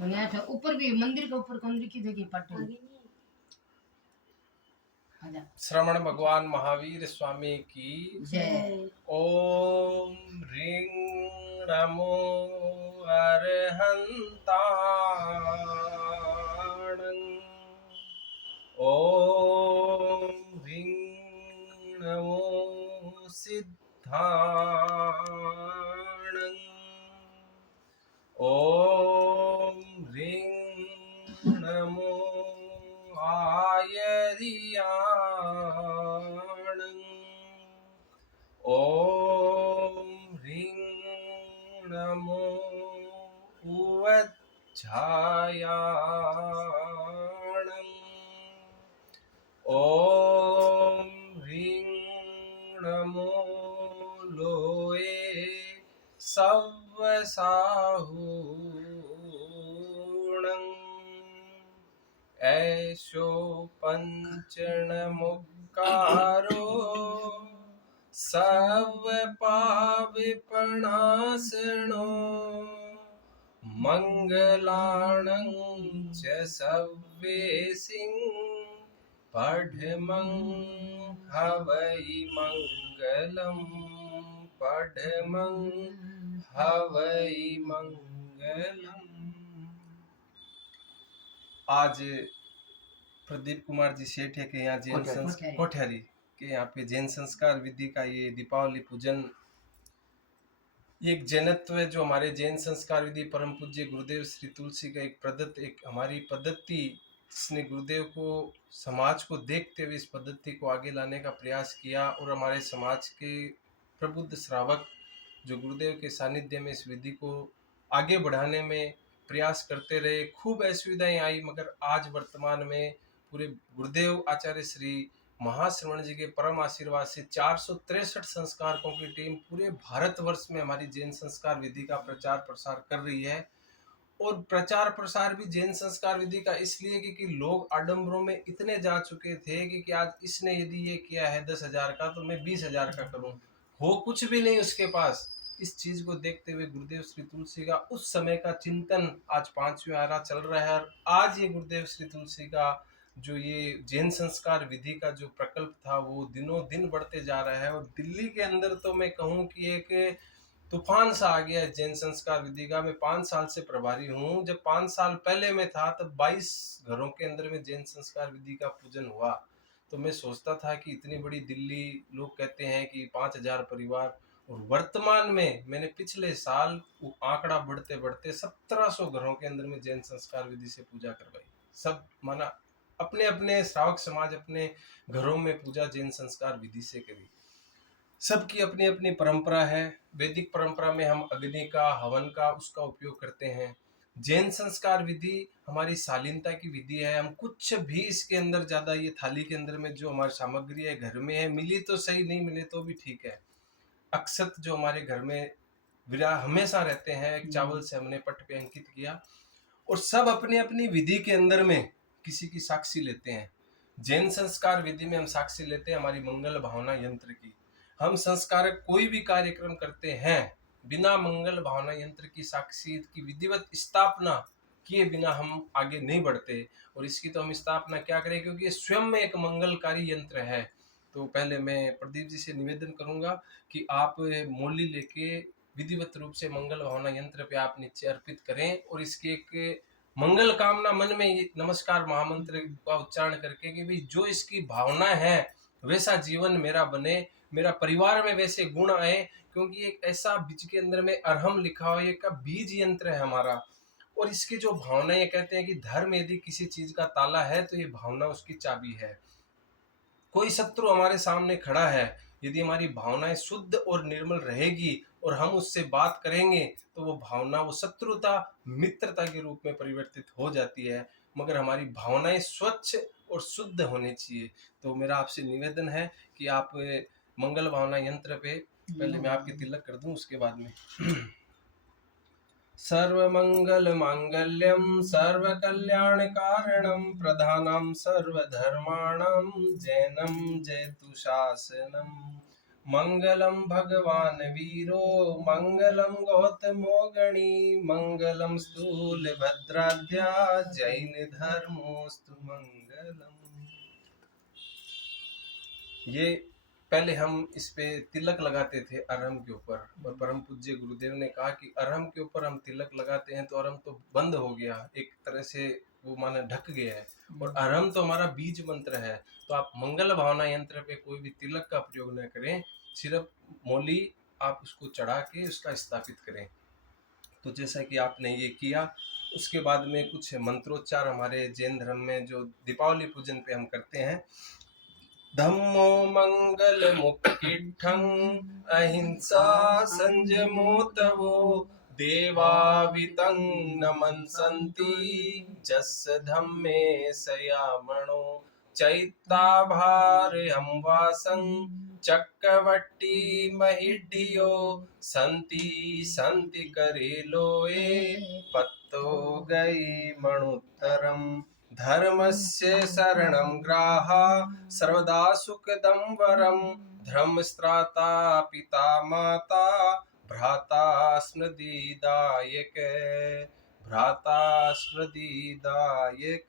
यहाँ था ऊपर भी मंदिर के ऊपर कौन लिखी जगह पाटी। श्रवण भगवान महावीर स्वामी की जय। ओम ह्रीं नमो अरहंताणं। ओम ह्रीं नमो सिद्धाणं। ओम ह्रीं नमो आयर्याणं। ओम ह्रीं नमो उवज्झायाणं। ओम ह्रीं नमो लोये सव्वसाहूणं। ऐशो पंचणमुक्कारो सर्वपापविनाशनो मंगलाणं च सव्येसिं पढमं हवै मंगलम्। पढमं हवै मंगलम्। आज प्रदीप कुमार जी सेठ है के यहाँ जैन कोठियारी के यहाँ पे जैन संस्कार विधि का ये दीपावली पूजन, ये एक जैनत्व है जो हमारे जैन संस्कार विधि परम पूज्य गुरुदेव श्री तुलसी का एक प्रदत्त, एक हमारी पद्धति, जिसने गुरुदेव को समाज को देखते हुए इस पद्धति को आगे लाने का प्रयास किया और हमारे समाज के प्रबुद्ध श्रावक जो गुरुदेव के सानिध्य में इस विधि को आगे बढ़ाने में प्रयास करते रहे। खूब असुविधाएं आई, मगर आज वर्तमान में पूरे गुरुदेव आचार्य श्री महाश्रवण जी के परम आशीर्वाद से 463 संस्कारकों की टीम पूरे भारतवर्ष में हमारी जैन संस्कार विधि का प्रचार प्रसार कर रही है। और प्रचार प्रसार भी जैन संस्कार विधि का इसलिए क्योंकि लोग आडंबरों में इतने जा चुके थे कि आज इसने यदि ये किया है 10,000 का तो मैं 20,000 का करूं, हो कुछ भी नहीं उसके पास। इस चीज को देखते हुए गुरुदेव श्री तुलसी का उस समय का चिंतन आज 5वीं आरा चल रहा है। और आज ये गुरुदेव श्री तुलसी का जो ये जैन संस्कार विधि का जो प्रकल्प था वो दिनों दिन बढ़ते जा रहा है। और दिल्ली के अंदर तो मैं कहूँ कि एक तूफान सा आ गया है जैन संस्कार विधि का। मैं 5 साल से प्रभारी हूँ। जब 5 साल पहले मैं था तब 22 घरों के अंदर में जैन संस्कार विधि का पूजन हुआ। तो मैं सोचता था कि इतनी बड़ी दिल्ली, लोग कहते हैं कि 5,000 परिवार, और वर्तमान में मैंने पिछले साल वो आंकड़ा बढ़ते बढ़ते 1700 घरों के अंदर में जैन संस्कार विधि से पूजा करवाई। सब माना अपने अपने श्रावक समाज अपने घरों में पूजा जैन संस्कार विधि से करी। सबकी अपनी अपनी परंपरा है। वैदिक परंपरा में हम अग्नि का, हवन का, उसका उपयोग करते हैं। जैन संस्कार विधि हमारी शालीनता की विधि है। हम कुछ भी इसके अंदर ज्यादा, ये थाली के अंदर में जो हमारी सामग्री है घर में है, मिली तो सही, नहीं मिले तो भी ठीक है। अक्षत जो हमारे घर में विरा हमेशा रहते हैं, एक चावल से हमने पट पे अंकित किया। और सब अपनी अपनी विधि के अंदर में किसी की साक्षी लेते हैं। जैन संस्कार विधि में हम साक्षी लेते हैं हमारी मंगल भावना यंत्र की। हम संस्कारक कोई भी कार्यक्रम करते हैं बिना मंगल भावना यंत्र की साक्षी की विधिवत स्थापना किए बिना हम आगे नहीं बढ़ते। और इसकी तो हम स्थापना क्या करें, क्योंकि ये स्वयं में एक मंगलकारी यंत्र है। तो पहले मैं प्रदीप जी से निवेदन करूंगा कि आप मौली लेके विधिवत रूप से मंगल भावना यंत्र पे आप नीचे अर्पित करें और इसकी एक मंगल कामना मन में नमस्कार महामंत्र का उच्चारण करके कि भाई जो इसकी भावना है वैसा जीवन मेरा बने, मेरा परिवार में वैसे गुण आए। क्योंकि एक ऐसा बीज के अंदर में अरहम लिखा हुआ है, का बीज यंत्र है हमारा। और इसकी जो भावना, ये कहते हैं कि धर्म यदि किसी चीज का ताला है तो ये भावना उसकी चाबी है। कोई शत्रु हमारे सामने खड़ा है, यदि हमारी भावनाएं शुद्ध और निर्मल रहेगी और हम उससे बात करेंगे तो वो भावना, वो शत्रुता मित्रता के रूप में परिवर्तित हो जाती है। मगर हमारी भावनाएं स्वच्छ और शुद्ध होनी चाहिए। तो मेरा आपसे निवेदन है कि आप मंगल भावना यंत्र पे पहले मैं आपके तिलक कर दूं, उसके बाद में सर्वमंगल मांगल्यम सर्वकल्याणकारणम प्रधानम सर्वधर्माणाम जैनम जयतु शासनम। मंगलम भगवान वीरो मंगलम गौतमो गणी मंगलम स्थूल भद्राद्या जैन धर्मोस्तु मंगलम। ये पहले हम इस पे तिलक लगाते थे अरहम के ऊपर, और परम पूज्य गुरुदेव ने कहा कि अरहम के ऊपर हम तिलक लगाते हैं तो अरहम तो बंद हो गया, एक तरह से वो माने ढक गया है, और अरहम तो हमारा बीज मंत्र है। तो आप मंगल भावना यंत्र पे कोई भी तिलक का प्रयोग न करें, सिर्फ मौली आप उसको चढ़ा के उसका स्थापित करें। तो जैसा कि आपने ये किया, उसके बाद में कुछ मंत्रोच्चार हमारे जैन धर्म में जो दीपावली पूजन पे हम करते हैं। धम्मो मंगल मुक्तिठं अहिंसा संयमो तवो देवावितं नमन्सन्ति जस्य धम्मे सयामणो चैत्ताभारहं वासं चक्रवट्टी महिढ्यो संति संति करेलोए पत्तो गई मणुत्तरम धर्मस्य शरणं ग्राहा सर्वदा सुखदं वरं धर्मस्त्राता पिता माता भ्राता स्मृतिदायक भ्राता स्मृतिदायक।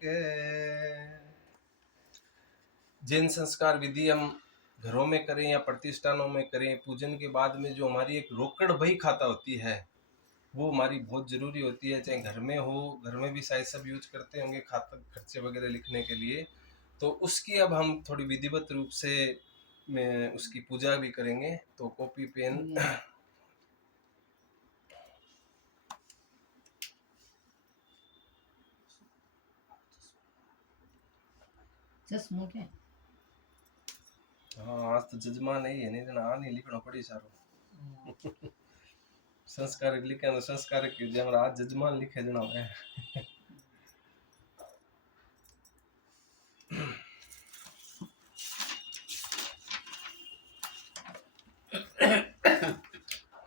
जैन संस्कार विधि हम घरों में करें या प्रतिष्ठानों में करें, पूजन के बाद में जो हमारी एक रोकड़ बही खाता होती है वो हमारी बहुत जरूरी होती है। चाहे घर में हो, घर में भी शायद सब यूज करते होंगे खाता खर्चे वगैरह लिखने के लिए, तो उसकी अब हम थोड़ी विधिवत रूप से में उसकी पूजा भी करेंगे। तो कॉपी पेन हाँ, आज तो जजमान नहीं है, नहीं ना नहीं लिखना पड़ी सारो संस्कार लिखे तो संस्कार के जब आज जजमान लिखे जना है।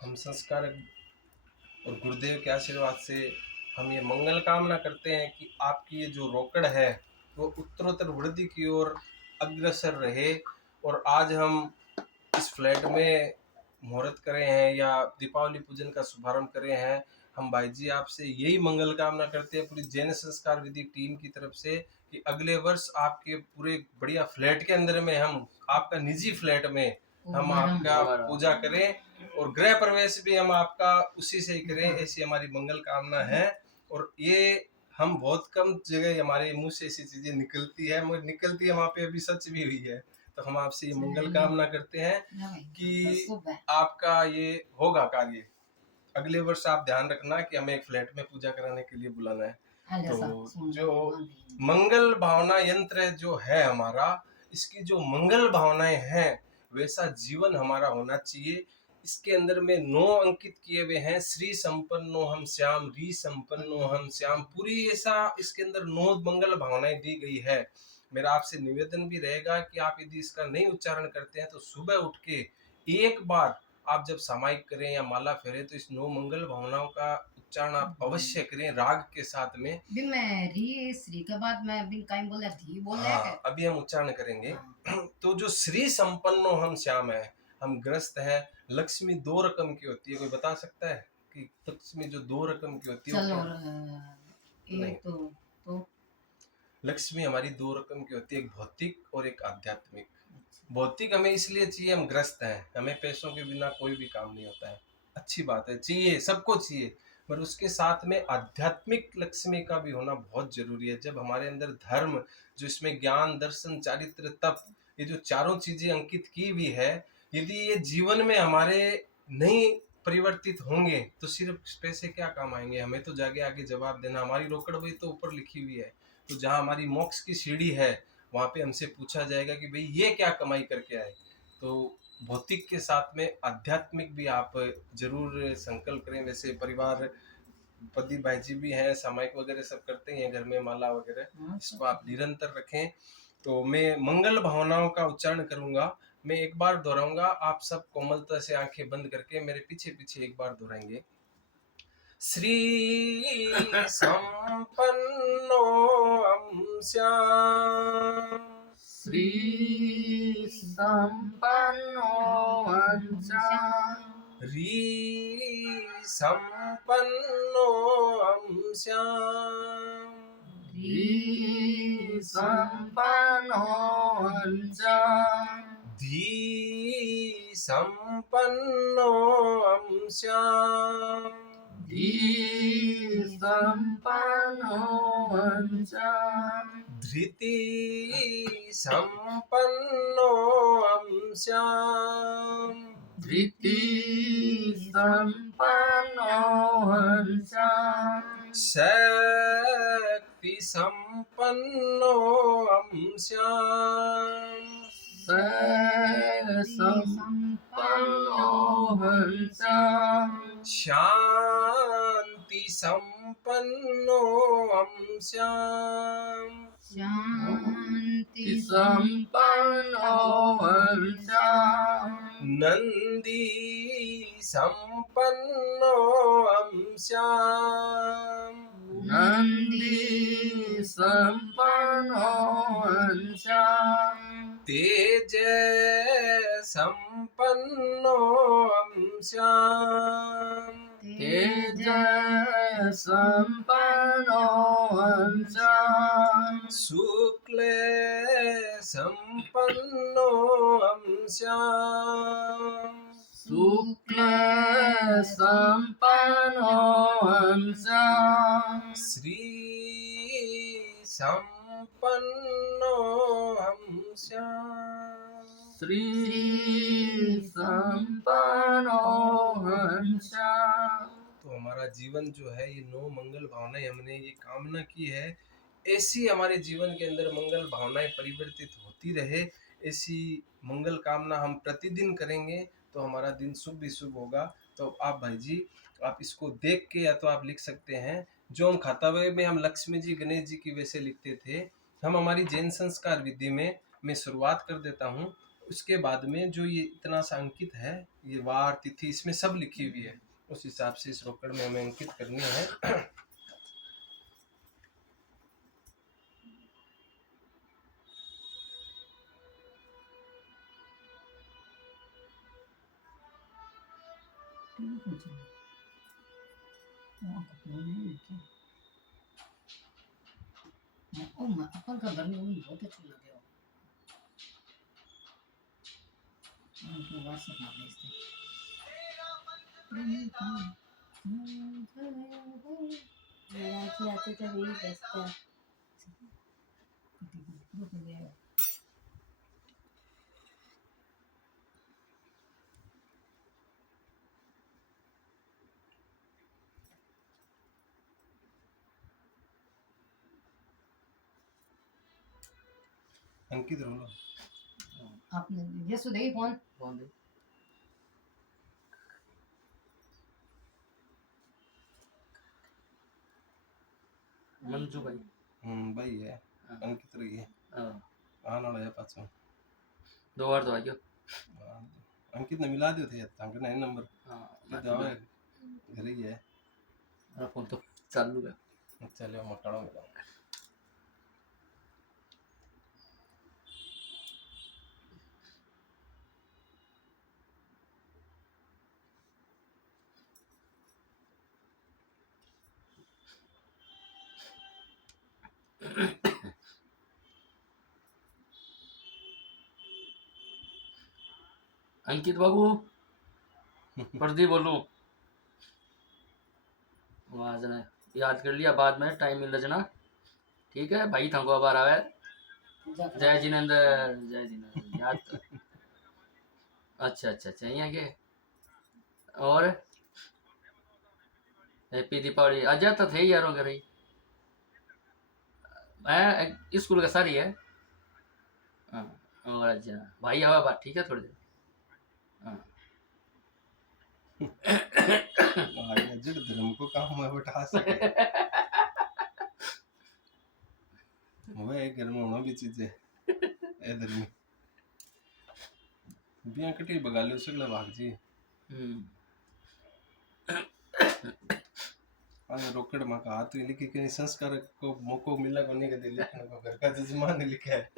हम संस्कार और गुरुदेव के आशीर्वाद से हम ये मंगल कामना करते हैं कि आपकी ये जो रोकड़ है वो उत्तरोत्तर वृद्धि की ओर अग्रसर रहे। और आज हम इस फ्लैट में मुहूर्त करे हैं या दीपावली पूजन का शुभारंभ करे हैं, हम भाई जी आपसे यही मंगल कामना करते हैं पूरी जैन संस्कार विधि टीम की तरफ से कि अगले वर्ष आपके पूरे बढ़िया फ्लैट के अंदर में हम आपका निजी फ्लैट में हम आपका पूजा करें और गृह प्रवेश भी हम आपका उसी से ही करें, ऐसी हमारी मंगल कामना है। और ये हम बहुत कम जगह हमारे मुंह से ऐसी चीजें निकलती है, मगर निकलती है वहां पे अभी सच भी हुई है। तो हम आपसे ये मंगल कामना करते हैं कि आपका ये होगा कार्य। अगले वर्ष आप ध्यान रखना कि हमें एक फ्लैट में पूजा कराने के लिए बुलाना है। तो जो मंगल भावना यंत्र जो है हमारा, इसकी जो मंगल भावनाएं हैं वैसा जीवन हमारा होना चाहिए। इसके अंदर में 9 अंकित किए हुए हैं, श्री संपन्नो हम श्याम, री संपन्नो हम श्याम, पूरी ऐसा इसके अंदर 9 मंगल भावनाएं दी गई है। मेरा आपसे निवेदन भी रहेगा कि आप यदि इसका नहीं उच्चारण करते हैं तो सुबह उठ के एक बार आप जब सामायिक करें या माला फेरे तो इस 9 मंगल भावनाओं का उच्चारण आप अवश्य करें राग के साथ में। बिन मैं री श्री के बाद मैं बिन काई बोला धी बोल रहा है। अभी हम उच्चारण करेंगे। तो जो श्री संपन्नो हम श्याम है, हम ग्रस्त है। लक्ष्मी 2 रकम की होती है, कोई बता सकता है कि लक्ष्मी जो 2 रकम की होती है? चलो एक तो लक्ष्मी हमारी 2 रकम की होती है, एक भौतिक और एक आध्यात्मिक। भौतिक हमें इसलिए चाहिए, हम ग्रस्त हैं, हमें पैसों के बिना कोई भी काम नहीं होता है, अच्छी बात है, चाहिए, सबको चाहिए, पर उसके साथ में आध्यात्मिक लक्ष्मी का भी होना बहुत जरूरी है। जब हमारे अंदर धर्म, जो इसमें ज्ञान, दर्शन, चारित्र, तप, ये जो चारों चीजें अंकित की हुई है, यदि ये जीवन में हमारे नहीं परिवर्तित होंगे तो सिर्फ पैसे क्या काम आएंगे? हमें तो जाके आगे जवाब देना, हमारी रोकड़ वही तो ऊपर लिखी हुई है। तो जहाँ हमारी मोक्ष की सीढ़ी है वहां पे हमसे पूछा जाएगा कि भाई ये क्या कमाई करके आए। तो भौतिक के साथ में आध्यात्मिक भी आप जरूर संकल्प करें। वैसे परिवार पति भाई जी भी हैं, सामायिक वगैरह सब करते हैं घर में, माला वगैरह, इसको आप निरंतर रखें। तो मैं मंगल भावनाओं का उच्चारण करूंगा, मैं एक बार दोहराऊंगा, आप सब कोमलता से आंखें बंद करके मेरे पीछे पीछे एक बार दोहराएंगे। श्री संपन्नो हम श्याम, श्री संपन्नो री संपन्नो अंश्याम धी संपन्नो अंश्याम धृति संपन्नो अंश्याम शक्ति संपन्नो अंश्याम शांति संपन्नो अंश्याम नंदी संपन्नो अंश्याम तेज संपन्नो अंश्याम शुक्ल संपन्नो अंश्याम श्री संपन्नो अंश्याम तो हमारा जीवन जो है ये 9 मंगल भावनाएं हमने ये कामना की है, ऐसी हमारे जीवन के अंदर मंगल भावनाएं परिवर्तित होती रहे, ऐसी मंगल कामना हम प्रतिदिन करेंगे तो हमारा दिन शुभ भी शुभ होगा। तो आप भाई जी आप इसको देख के या तो आप लिख सकते हैं, जो हम खातावय में हम लक्ष्मी जी गणेश जी की वैसे लिखते थे, हम हमारी जैन संस्कार विधि में मैं शुरुआत कर देता हूँ। उसके बाद में जो ये इतना सा अंकित है, ये वार तिथि इसमें सब लिखी हुई है, उस हिसाब से इस रोकड़ में हमें अंकित करनी है। अपन का घर में बहुत अच्छा लगे हो। उनको व्हाट्सएप में भेजते अंकित रोलो आपने ये सुधे फोन दे मंजू भाई भाई है अंकित रही है आने वाला है पाछो 2 बार तो आ गयो अंकित ने मिला दियो थे तांके ना नंबर दवा घर ही है फोन तो चालू है चलो मटाड़ो मिला अंकित बाबू प्रदीप बोलूं वहां जना याद कर लिया बाद में टाइम मिल जना ठीक है भाई थको आभार आवे जय जिनेंद्र याद तो अच्छा यहाँ के और हैप्पी दीपावली अजय तो थे यारों के रही मैं स्कूल का सारी है और अच्छा भाई हवा बात ठीक है थोड़ी देर जड़ धर्म को काम में बैठा सके वो एक घर में होना भी चीज है ए धर्मी बिया कटी बगा लो सगला भाग जी आज रोकड़ मा का हाथ लिखी के संस्कार को मौको मिला कोनी के लिखने को घर का जजमान ने लिखा है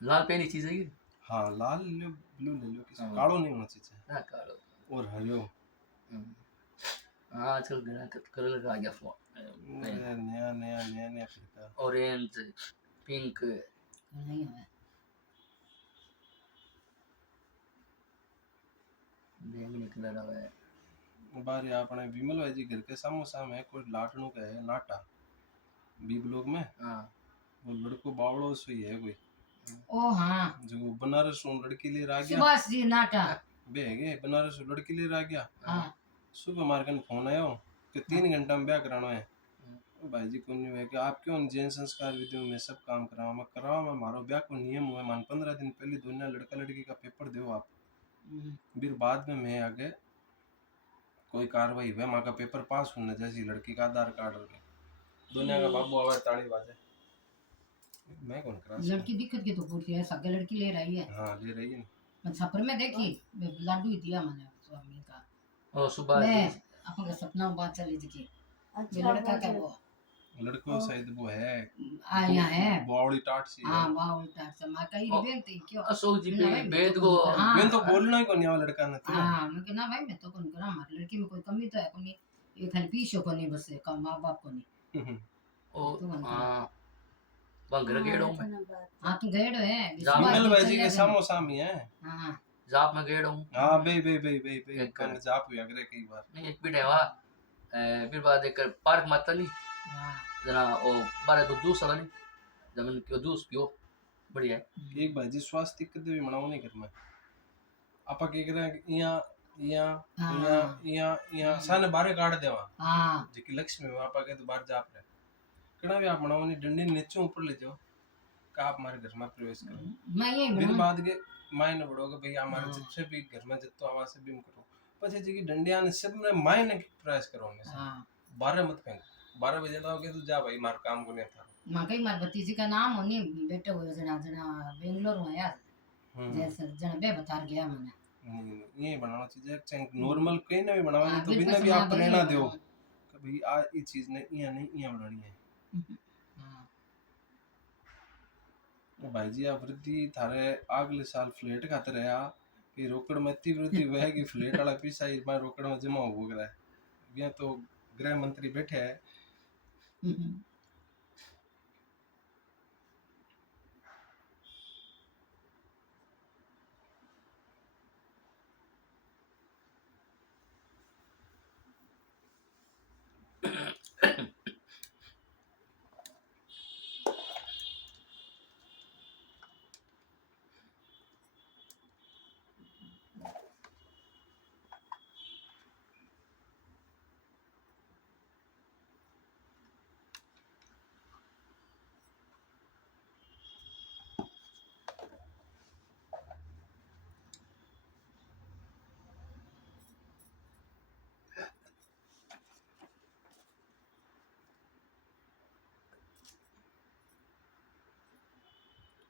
लाल पेन ही चीज है ये। हाँ लाल ले लो, ब्लू ले लो, किसी हाँ। कालो नहीं होना चाहिए। ना कालो। और हरियो हाँ आजकल कलर आ गया फोन। नया नया नया नया फिरका। ऑरेंज, पिंक, नहीं है बैंगनी कलर आवे। बार अपने विमल भाई जी घर के सामो सामने कोई लाटनू का है नाटा बी ब्लॉक में। हाँ वो लड़को बावड़ो सही है कोई, ओ हाँ जो बनारस से लड़की लेकर आ गया। सुभाष जी नाटा बेगे बनारस से लड़की लेकर आ गया। हाँ सुबह मार्कन फोन आयो कि 3 घंटा में ब्याह कराना है। भाई जी को नहीं है कि आप क्यों जैन संस्कार विधि में सब काम कराओ, मैं कराओ, मैं मारो ब्याह को नियम हुआ मान 15 दिन पहले दोनों लड़का लड़की का पेपर दो आप, फिर बाद में मैं आगे कोई कार्रवाई हुआ माँ का पेपर पास होने जैसी लड़की का आधार कार्ड दुनिया का बाबू आवाज ताड़ी बाजे मैं कौन करा लड़की दिक्कत की तो पूछती है सगे लड़की ले रही है। हाँ ले रही है मैं छापर में देखी लाडू ही दिया मैंने स्वामी का। ओ सुभाष मैं जी। अपन का सपना बात चली थी कि लड़का का वो लड़को शायद वो है आया है बावड़ी टाट सी हाँ वाह उल्टा से मां का ही बेनती क्यों अशोक जी ना पे भाई, वेद तो को हाँ, मैं तो बोलना ही को नहीं लड़का ने तो हाँ मैं कहना भाई मैं तो कौन करा हमारी लड़की में कोई कमी तो है कोई ये खाली पीछे को नहीं बस का माँ बाप को नहीं ओ तो कौन करा हाँ बंगर गेड़ो में। हाँ तू गए है विमल भाई जी के सामो सामी है। हाँ जाप में गेड़ो हूँ। हाँ बे बे बे बे बे एक कर। कम जाप हुआ करे कई बार नहीं एक बीट है वहाँ फिर बाद एक पार्क माता नहीं हाँ जना ओ बारे तो जूस वाला नहीं जमीन क्यों जूस पियो बढ़िया है। एक भाई जी स्वास्थ्य कदे भी मनाओ नहीं घर में आपा के करे यहाँ यहाँ यहाँ यहाँ यहाँ साने बारे काट देवा हाँ जेकी लक्ष्मी में आपा के तो बाहर जाप रहे कड़ा भी आप मनाओ नहीं डंडी नीचे ऊपर ले जाओ का आप हमारे घर में प्रवेश करो मैं ये फिर बाद के मायने बढ़ोगे भैया हमारे जितने भी घर में जितो आवाज से बीम करो પછી जी की डंडिया ने सब में मायने प्रयास करो हमेशा 12 मत फेंक 12 बजे लाओगे तो जा भाई मार काम को नहीं था मां कई मार भतीजी का नाम होनी बेटे हुए जना जना बेंगलोर में यार जैसे जना बे बता गया मैंने ये बनाना चाहिए चाहे नॉर्मल कहीं ना भी बनावा हाँ, नहीं तो बिल्कुल बिना भी आप समझा प्रेरणा बढ़िया दो कि भाई आ ये चीज ने ये नहीं ये बनानी है। हाँ तो भाई जी आप वृद्धि थारे अगले साल फ्लैट खाते रहा कि रोकड़ में इतनी वृद्धि वह कि फ्लैट वाला पैसा ही मैं रोकड़ में जमा हो गया है ये तो गृह मंत्री बैठे है।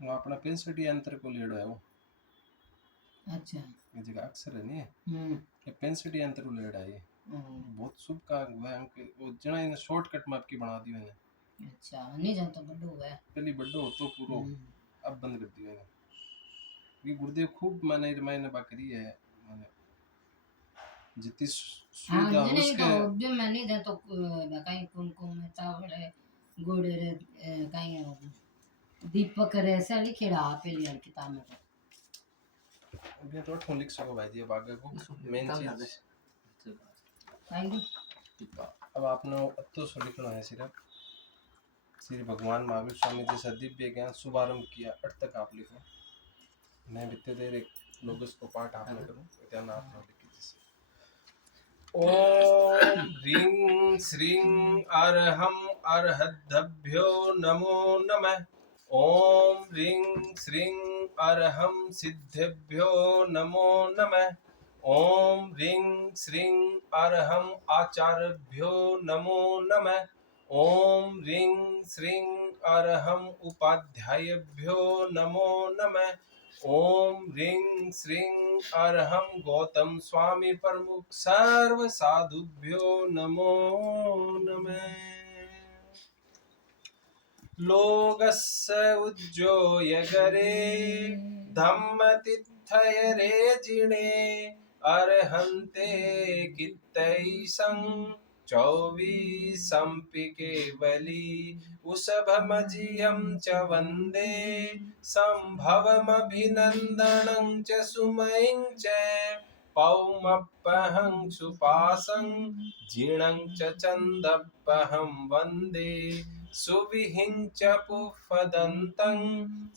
वो अपना 65 यंत्र को लेड़ो है वो अच्छा ये जगह अक्सर है नहीं ये 65 यंत्र को लेड़ा है ये बहुत शुभ का हुआ है उनके वो जना इन्हें शॉर्टकट में आपकी बना दी मैंने। अच्छा नहीं जानता बड्डो हुआ है पहले बड्डो हो तो पूरो अब बंद कर दिया है ये गुरुदेव खूब मैंने रामायण बकरी है मैंने जितनी सुविधा हाँ नहीं उसके तो जो मैं नहीं जानता कहीं कुमकुम में चावल है गुड़ रे कहीं दीपक रे से लिखेड़ा पहली वाली किताब में ये तो ठों लिख सको भाई जी अब आगे को मेन चीज अब आपने तो सो लिखना है सिर्फ श्री भगवान महावीर स्वामी जैसा दिव्य ज्ञान शुभारंभ किया अट तक आप लिखो मैं बीते देर एक लोगों को पाठ आपने करूं इतना आपने लिखी जैसे ओम ह्रीं श्रीं अरहं अरहद्भ्यो नमो नमः ओम ह्रीं श्रीं अरहं सिद्धेभ्यो नमो नमः ओम ह्रीं श्रीं अरहं आचार्यभ्यो नमो नमः ओम ह्रीं श्रीं अरहं उपाध्यायेभ्यो नमो नमः ओम ह्रीं श्रीं अरहं गौतम स्वामी प्रमुख सर्व साधुभ्यो नमो नमः। लोगस्य उज्जोय गरे धम्मतिथय रे जिणे अर्हन्ते कित्तैसं चौवीसंपि केवली उषभमजियं च वन्दे सम्भवमभिनन्दनं च सुमयं च पौमप्पहं सुपासं जिणं च चन्दप्पहं वन्दे सुविहिञ्च पुष्पदन्तं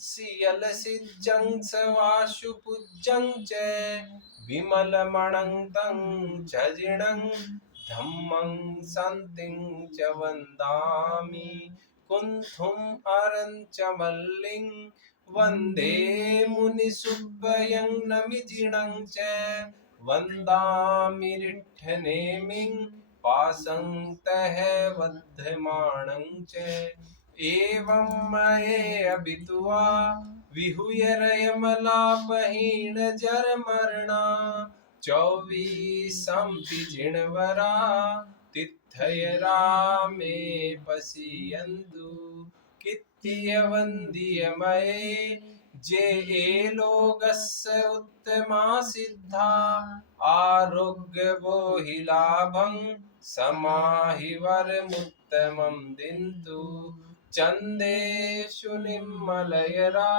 सियलसिज्जं च वाशुपूज्यं च विमलमणं तं च जिणं धम्मं सन्तिं च वन्दामि कुन्थुम् अरं च मल्लिं वन्दे मुनिसुब्बयं नमिजिणं च वन्दामि रिट्ठनेमिं पासंतः वध्यमाणं च एवं मये अभितुवा विहुयरयमलापहीन जरमरणा चौवीसंपि जिणवरा तिथय रामे पशियन्तु कित्तिय मये जे लोकस्य उत्तमा सिद्धा आरोग्य बोहि लाभं समाहि वरमुत्तमं दिन्तु चन्देषु निम्मलयरा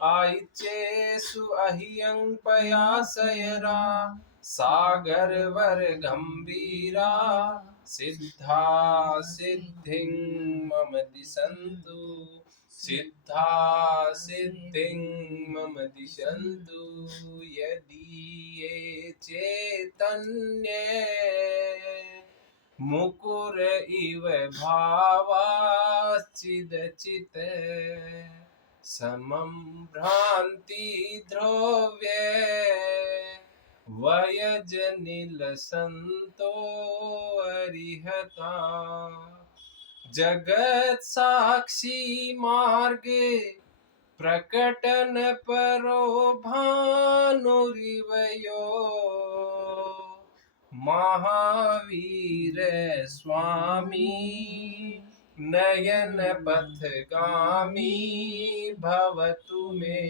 आइचेषु अहियं पयासयरा सागरवर गंभीरा सिद्धा सिद्धिं मम दिशन्तु सिद्धा सिद्धिं मम दिशन्तु यदि ये चैतन्ये मुकुर इव भावाश्चिदचित् समं भ्रान्ति ध्रुव्ये वयजनिलसन्तो अरिहता जगत साक्षी मार्गे प्रकटन परो भानुरिवयो महावीर स्वामी नयन पथगामी भवतु मे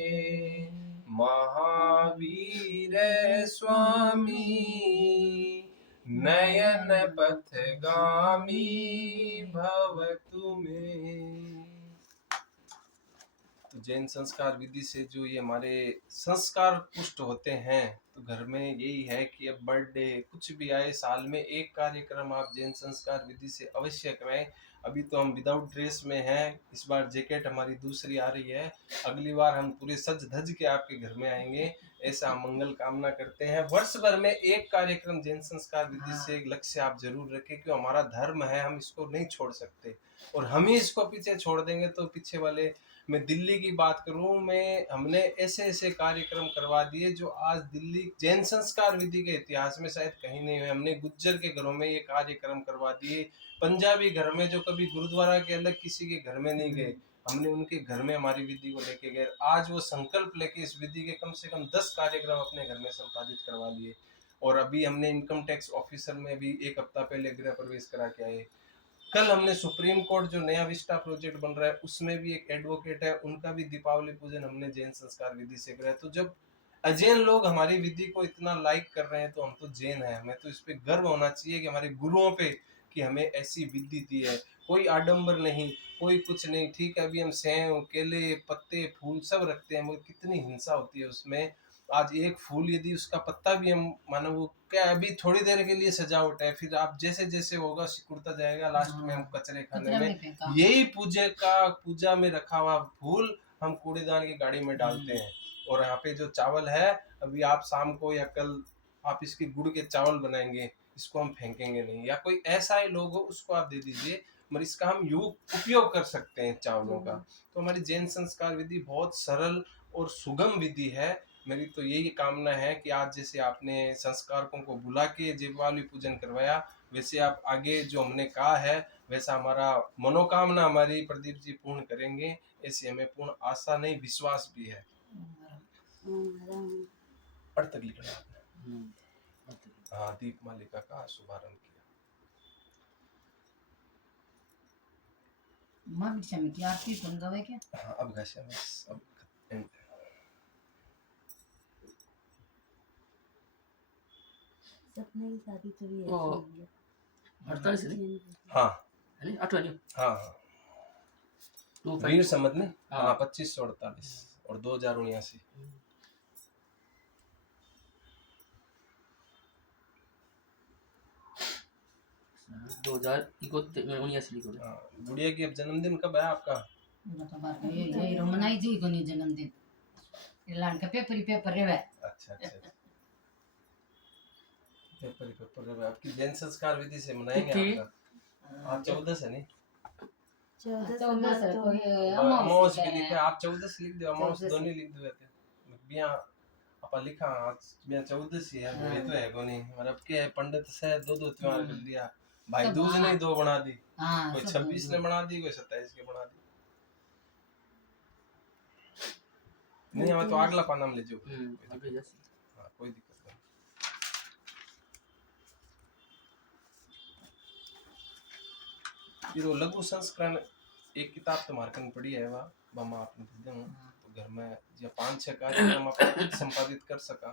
महावीर स्वामी नयन पथगामी भवतु मे। तो जैन संस्कार विधि से जो ये हमारे संस्कार पुष्ट होते हैं, तो घर में यही है कि अब बर्थडे कुछ भी आए साल में एक कार्यक्रम आप जैन संस्कार विधि से अवश्य कराएं। अभी तो हम विदाउट ड्रेस में हैं, इस बार जैकेट हमारी दूसरी आ रही है, अगली बार हम पूरे सज धज के आपके घर में आएंगे, ऐसा मंगल कामना करते हैं। वर्ष भर में एक कार्यक्रम जैन संस्कार विधि से एक लक्ष्य आप जरूर रखें, क्योंकि हमारा धर्म है, हम इसको नहीं छोड़ सकते, और हम ही इसको पीछे छोड़ देंगे तो पीछे वाले। मैं दिल्ली की बात करूं, हमने ऐसे ऐसे कार्यक्रम करवा दिए जो आज दिल्ली जैन संस्कार विधि के इतिहास में शायद कहीं नहीं हुए। हमने गुज्जर के घरों में ये कार्यक्रम करवा दिए, पंजाबी घर में जो कभी गुरुद्वारा के अलग किसी के घर में नहीं गए, हमने उनके घर में हमारी विधि को लेके गए। आज वो संकल्प लेके इस विधि के कम से कम 10 कार्यक्रम अपने घर में संपादित करवा लिए। और अभी हमने इनकम टैक्स ऑफिसर में भी एक हफ्ता पहले गृह प्रवेश करा के आए। कल हमने सुप्रीम कोर्ट जो नया विस्टा प्रोजेक्ट बन रहा है उसमें भी एक एडवोकेट है, उनका भी दीपावली पूजन हमने जैन संस्कार विधि से कराया। तो जब अजैन लोग हमारी विधि को इतना लाइक कर रहे हैं तो हम तो जैन हैं, हमें तो इस पे गर्व होना चाहिए कि हमारे गुरुओं पे कि हमें ऐसी विधि दी है। कोई आडंबर नहीं, कोई कुछ नहीं, ठीक है। अभी हम सेव केले पत्ते फूल सब रखते हैं, मगर कितनी हिंसा होती है उसमें। आज एक फूल यदि उसका पत्ता भी हम मानो, वो क्या अभी थोड़ी देर के लिए सजावट है, फिर आप जैसे जैसे होगा सिकुड़ता जाएगा, लास्ट में हम कचरे खाने में यही पूजा में रखा हुआ फूल हम कूड़ेदान की गाड़ी में डालते हैं। और यहाँ पे जो चावल है, अभी आप शाम को या कल आप इसके गुड़ के चावल बनाएंगे, इसको हम फेंकेंगे नहीं, या कोई ऐसा ही लोग हो उसको आप दे दीजिए, मगर इसका हम उपयोग कर सकते हैं चावलों का। तो हमारी जैन संस्कार विधि बहुत सरल और सुगम विधि है। मेरी तो यही कामना है कि आज जैसे आपने संस्कारकों को बुला के दीपावली पूजन करवाया, वैसे आप आगे जो हमने कहा है वैसा हमारा मनोकामना हमारी प्रदीप जी पूर्ण करेंगे, ऐसी हमें पूर्ण आशा नहीं विश्वास भी है। अर्थ लिखना आपने, हाँ, दीप मालिका का शुभारंभ किया। माँ बिरसा में की आरती सुन गए क्या? हाँ अब घासा बस अब सपने की शादी तो भी ओ, ऐसी है 48 नहीं हाँ है नहीं 28 हाँ हाँ 25 वीर सम्मत ने हाँ। हाँ 2548 और 2079 2019 लिखो थे। हाँ, गुड़िया की अब जन्मदिन कब है आपका? तो बात ये रोमनाई जी को नहीं जन्मदिन ये लान का पेपर रेवे अच्छा अच्छा पेपर आपकी जैन संस्कार विधि से मनाएंगे तिथि? आपका। आज 14 से नहीं 14 से तो कोई अमावस अमावस भी लिखे आप 14 से लिख दो अमावस 14 दोनों लिख दो वैसे बिया अपा लिखा आज बिया 14 से है ये तो है को नहीं और अब के पंडित से दो त्योहार कर लिया भाई सब दूज ने 2 बना दी हाँ कोई सब 26 ने बना दी कोई 27 के बना दी नहीं हमें तो अगला पाना में ले जाओ अभी जैसे हाँ कोई दिक्कत नहीं फिर वो लघु संस्करण एक किताब तुम्हारे कन पड़ी है वह बमा आपने दे दूं तो घर में या 5-6 कार्यक्रम आप खुद संपादित कर सका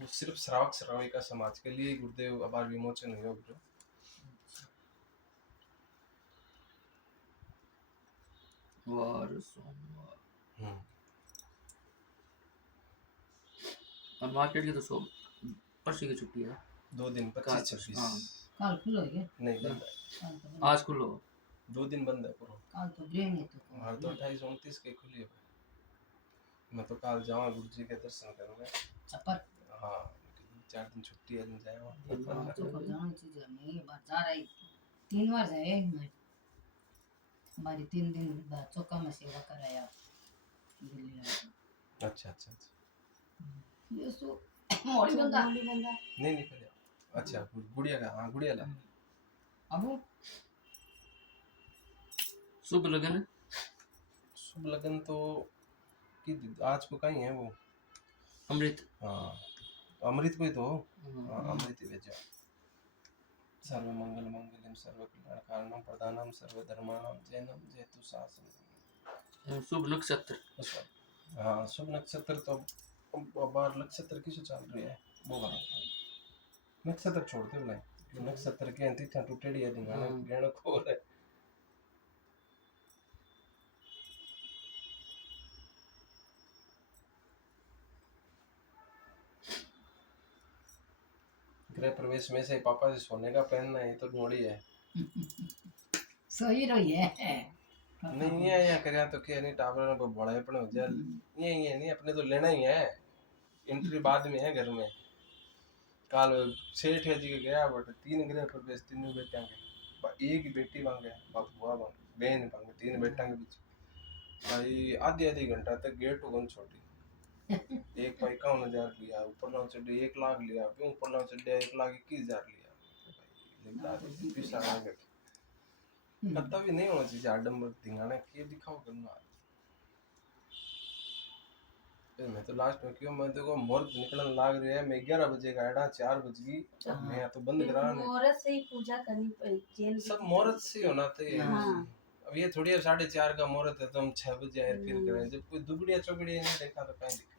वो सिर्फ श्रावक श्राविका समाज के लिए गुरुदेव अबार विमोचन हुआ जो वार सोमवार हम्म और मार्केट की तो सो परसों की छुट्टी है 2 दिन 25-26 हाँ। काल खुलो है नहीं बंद है काल तो आज खुलो 2 दिन बंद है पूरा काल तो ब्रेन है तो हमारे तो 28-29 के खुली है मैं तो कल जाऊंगा गुरु जी के दर्शन करूंगा चपर हाँ 4 दिन छुट्टी है दिन जाऊंगा तो को जान चीज है नहीं बार जा रही 3 बार जाए मैं हमारी 3 दिन बाद चौका में सेवा कराया दिल्ली में अच्छा अच्छा अच्छा ये सो मोड़ी बंदा नहीं पहले अच्छा गुड़िया का हाँ गुड़िया ला अब शुभ लगन शुभ लगन तो कि आज को कहीं है वो अमृत हाँ अमृत कोई तो हाँ अमृत ही भेजा सर्व मंगल मंगलम सर्व कल्याण कारणम प्रधानम सर्व धर्माणाम जैनम जयतु शासनम शुभ नक्षत्र हाँ शुभ नक्षत्र तो बार नक्षत्र किस चल रही है वो वाला नक्षत्र छोड़ते बोले नक्षत्र के अंतिम टूटेड़ी है दिंगाना गहना खोर है गृह प्रवेश में से पापा से सोने का पहनना है तो नोड़ी है सही रही है नहीं है यहाँ करिया तो क्या नहीं टावर में बड़ा अपने हो जाए ये नहीं अपने तो लेना ही है एंट्री बाद में है घर में काल सेठ है जी के गया बट 3 गृह प्रवेश 3 बेटा के एक ही बेटी मांगे बाप बुआ मांगे बहन मांगे 3 बेटा के बीच भाई आधी घंटा तक गेट ओपन छोड़ी एक भाई 51,000 लिया ऊपर ना चढ़े 1 लाख लिया फिर ऊपर ना चढ़े 1,21,000 लिया भाई पैसा आ गया पता भी नहीं होना चाहिए आडंबर दिखाने के दिखाओ करना फिर मैं तो लास्ट में क्यों मैं देखो मुहूर्त निकलने लाग रही है मैं 11 बजे का आड़ा 4 बज गई मैं तो बंद करा मुहूर्त से ही पूजा करनी पड़ी सब मुहूर्त से होना थे अब ये थोड़ी 4:30 का मुहूर्त है तो हम 6 बजे आए फिर करें जब कोई दुगड़िया चौगड़िया नहीं देखा तो कहीं दिखा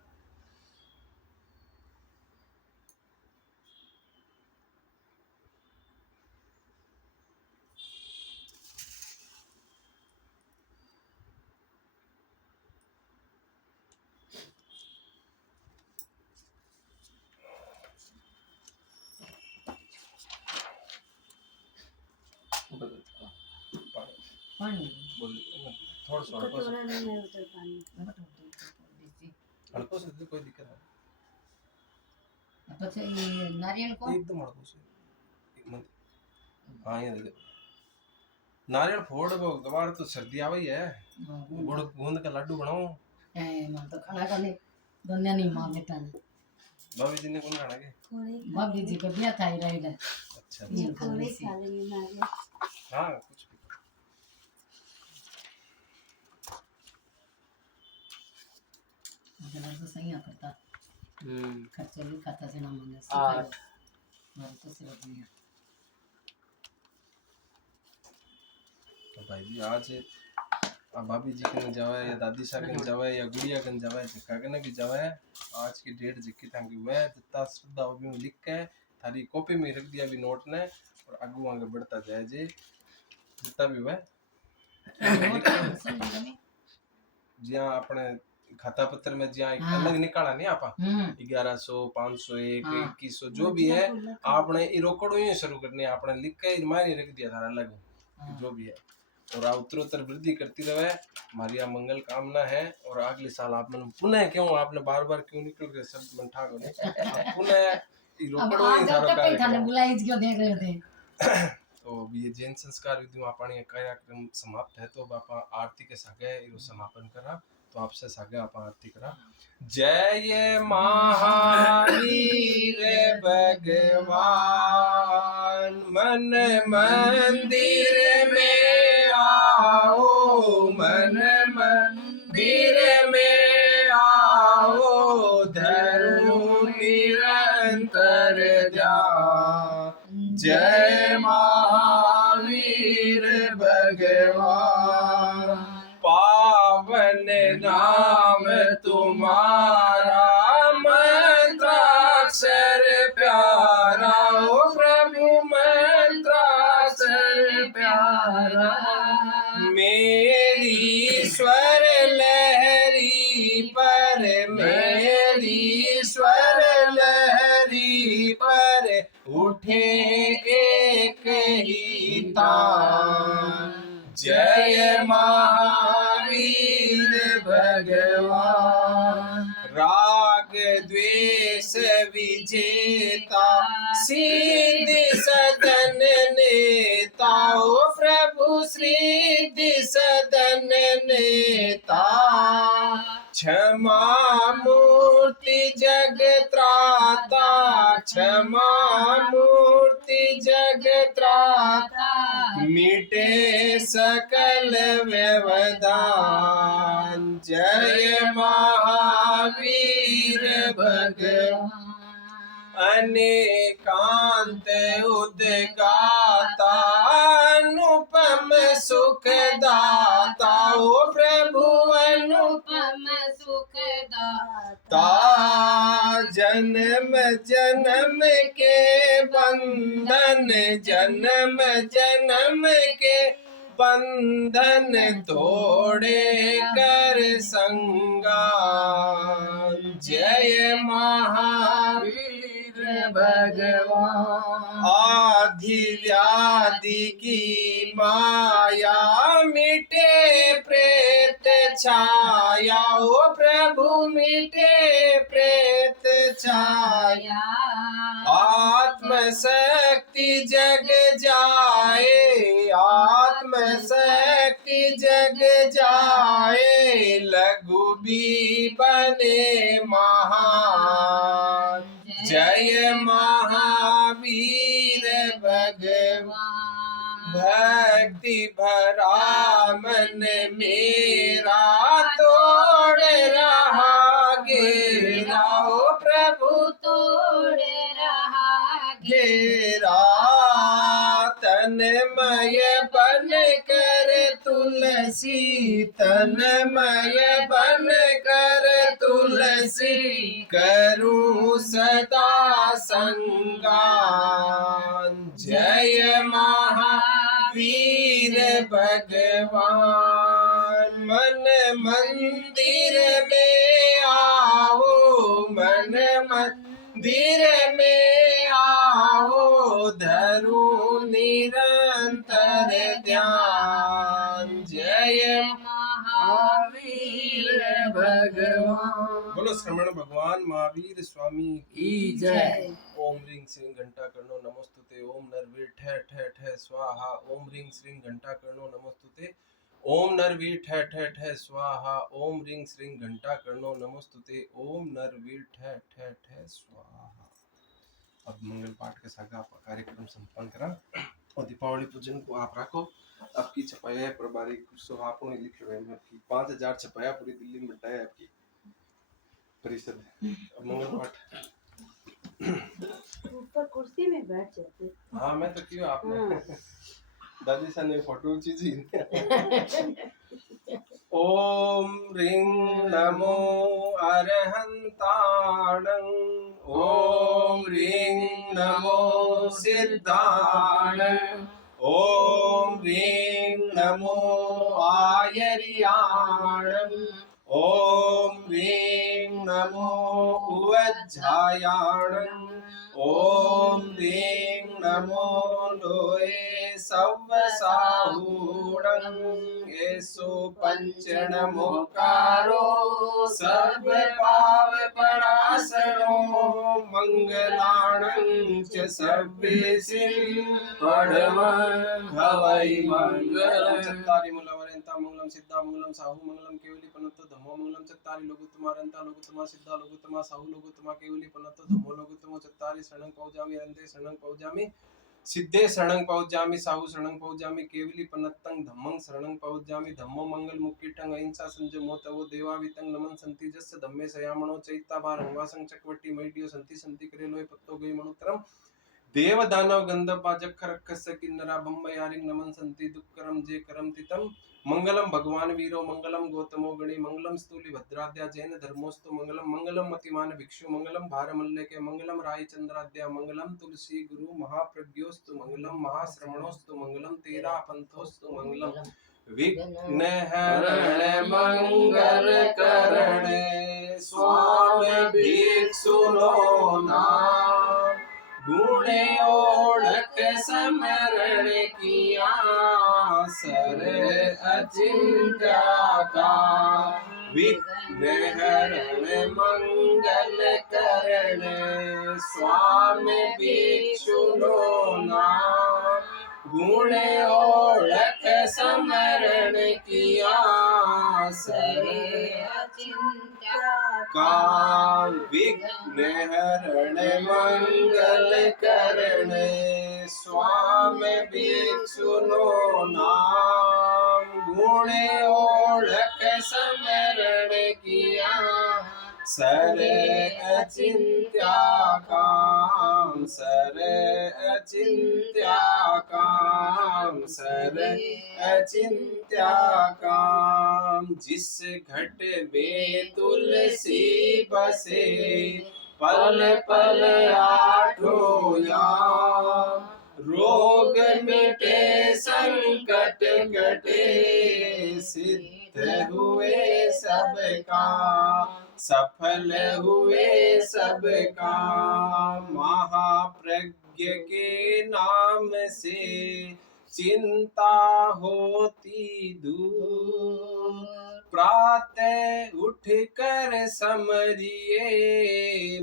पानी बोल थोड़ा सा कटोरा नहीं है उधर पानी हल्को से कोई दिक्कत नहीं પછી નારિયેળ को एकदम हल्को से एक मिनट हाँ ये देखो नारियल फोड़ को गवार तो सर्दी आ गई है गुड़ गूंद का लड्डू बनाओ ए मन तो खाना खाने दुनिया नहीं मां बेटा ने भाभी जी ने कौन खाना के भाभी जी को बिया थाई रहेगा अच्छा ये खाने से खा लेंगे नारियल हाँ कुछ भी अगर तो सही करता खर्चे भी खाता से ना माने 8 मारे तो सिर्फ दिया तो भाई जी आज भाभी जी कन जावे या दादी सा कन जावे या गुड़िया कन जावे जका कन भी जावे आज की डेट जिक्की था कि वह जितना श्रद्धा हो भी लिख के थारी कॉपी में रख दिया भी नोट ने और आगू आगे बढ़ता जाए जी जितना भी वह जिया अपने खाता पत्र में जिया एक अलग निकाला नहीं आपा 1100 501 2100 जो भी है आपने ये रोकड़ो ही शुरू करनी है आपने लिख के मायने रख दिया था अलग जो भी है और उत्तरोत्तर वृद्धि करती रहे हमारी मंगल कामना है और अगले साल आप मन पुनः क्यों आपने बार बार क्यों निकल गए सब मन ठाक होने पुनः रोकड़ो ही सारा बुलाई क्यों देख रहे थे तो अभी ये जैन संस्कार विधि में पानी कार्यक्रम समाप्त है तो बापा आरती के सागे इरो समापन करा तो आपसे सागे आप आरती करा जय महावीर भगवान मन मंदिर में आओ मन मंदिर में आओ धरो निरंतर ध्यान जय महावीर भगवान पावन नाम तुम्हारा मंत्राक्षर प्यारा ओ प्रभु मंत्राक्षर प्यारा मेरी स्वर लहरी पर मेरी स्वर लहरी पर उठे एक ही तान जय महावीर भगवान राग द्वेष विजेता सिद्धि सदन नेता ओ प्रभु सिद्धि सदन नेता क्षमा मूर्ति जग त्राता क्षमा मूर्ति जग त्राता मिटे सकल व्यवधान जय महावीर भगवान अनेकांत उद्गाता अनुपम सुखदाता ओ प्रभु अनुपम सुखदाता जन्म जन्म के बंधन जन्म जन्म के बंधन तोड़े कर संगान जय महावीर भगवान आदि व्याधि की माया मिटे प्रेत छाया ओ प्रभु मिटे प्रेत छाया आत्म शक्ति जग जाए आत्म शक्ति जग जाए लघु भी बने महान जय महावीर भगवान भक्ति भरा मन मेरा तोड़ रहा घेरा ओ प्रभु तोड़ रहा घेरा तन्मय बन कर तुलसी तन्मय बन कर तुलसी करूं सदा संगान जय महावीर भगवान मन मंदिर में आओ मन मंदिर में आओ धरू निरंतर ध्यान जय महावीर भगवान बोलो श्रमण भगवान महावीर स्वामी की जय ओम ह्रीं श्रीं घंटा कर्णो नमोस्तुते ओम नरवीर ठह ठह ठह स्वाहा ओम ह्रीं श्रीं घंटा कर्णो नमोस्तुते ओम नरवीर ठह ठह ठह स्वाहा ओम ह्रीं श्रीं घंटा कर्णो नमोस्तुते ओम नरवीर ठह ठह ठह स्वाहा। अब मंगल पाठ के साथ आप कार्यक्रम संपन्न करा और दीपावली पूजन को आप रखो आपकी छपाया प्रभारी सुहापुण लिखे हुए हैं आपकी 5000 छपाया पूरी दिल्ली में है आपकी परिषद अब मंगल पाठ ऊपर कुर्सी में बैठ जाते हाँ मैं तो क्यों आपने दादी सन फोटो चीजी ओम ह्रीं नमो अरहन्ताणं ओम ह्रीं नमो सिद्धाणं ओम ह्रीं नमो आयर्याणं ओम ह्रीं नमो उवज्झायाणं ओम ह्रीं नमो लोये सव्वसाहूणं येसु पंचणमुकारो सर्वपावपणासनो मंगलाणं च सर्वेसिं परमं हवै मंगलम्। चत्तारि मूलवरन्ता मंगलं सिद्धा मंगलं साहू मंगलं केवली पनत्तो धम्मो मंगलं चत्तारि लोगोत्तमारन्ता लोगोत्तमा सिद्धा लोगोत्तमा साहू लोगोत्तमा केवली पनत्तो धम्मो लोगोत्तमो चत्तारि शरणं पौजामि रन्ते शरणं पौजामि सिद्धे शरणं पौजामि साहू शरणं पौजामि केवली पनत्तं धम्मं शरणं पौजामि धम्मो मंगल मुक्तिटं अहिंसा संजमो तवो देवावितं नमन संति जस्य धम्मे सयामणो चैत्ता बार हंवासं चक्रवर्ती मैडियो संति संति करे लोय पत्तो गई मणुत्रम देव दानव गंधर्व जखर रक्षस किन्नरा बम्बयारिं नमन संति दुक्करम जे करम तितम मंगलम भगवान वीरो मंगलम गौतमो गणि मंगलम स्तूलि भद्राद्या जैन धर्मोस्तु मंगलम मंगलम मतिमान भिक्षु मंगलम भारमल्ले के मंगलम राय चंद्राद्या मंगलम तुलसी गुरु महाप्रज्ञोस्तु मंगलम महाश्रमणोस्तु मंगलम तेरा पंथोस्तु मंगलम विघ्न हरण मंगल करणे स्वामी भिक्षु नो नाम गुणे ओढ़क समरण किया सर अचिंत्या का विघ्न हरण मंगल करण स्वामी भिक्षु नो नाम गुण ओढ़क समरण किया सर का विघ्न हरण मंगल करण स्वामी भिक्षु नो नाम गुण ओढ़क समरण किया सर अचिंत्या काम सर अचिंत्या काम सर अचिंत्या काम जिस घट में तुलसी बसे पल पल आठों याम रोग मिटे संकट कटे सिद्ध हुए सबका सफल हुए सबका महाप्रज्ञ के नाम से चिंता होती दूर प्रातः उठ कर समरिए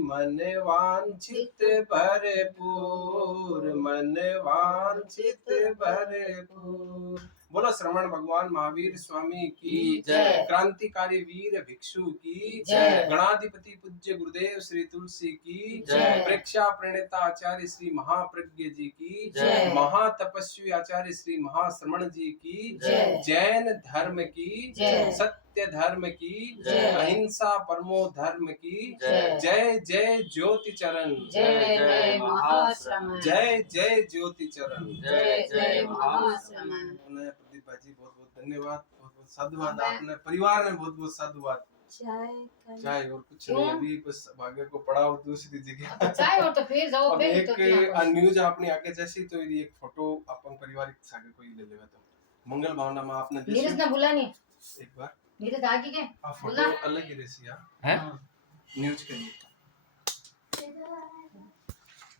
मन वांछित भरपूर मन वांछित भरपूर। बोलो श्रवण भगवान महावीर स्वामी की जय। क्रांतिकारी वीर भिक्षु की जय। गणाधिपति पूज्य गुरुदेव श्री तुलसी की जय। प्रेक्षा प्रणेता आचार्य श्री महाप्रज्ञ जी की जय। महातपस्वी आचार्य श्री महाश्रमण जी की जय। जैन धर्म की जय। सत्य धर्म की जय। अहिंसा परमो धर्म की जय। जय जय ज्योति चरण जय जय महाश्रमण जय जय ज्योति चरण जय जय महाश्रमण। प्रदीप भाजी बहुत बहुत धन्यवाद बहुत बहुत साधुवाद आपने परिवार में बहुत बहुत साधुवाद चाय और कुछ नहीं अभी बस भाग्य को पढ़ाओ दूसरी जगह चाय और तो फिर जाओ अब फिर एक तो क्या न्यूज आपने आगे जैसी तो ये एक फोटो अपन पारिवारिक सागे कोई ले लेगा तो मंगल भावना में आपने नीरज देखी ने बुला नहीं एक बार नीरज आगे के फोटो अलग ही रहसी यार हैं न्यूज के लिए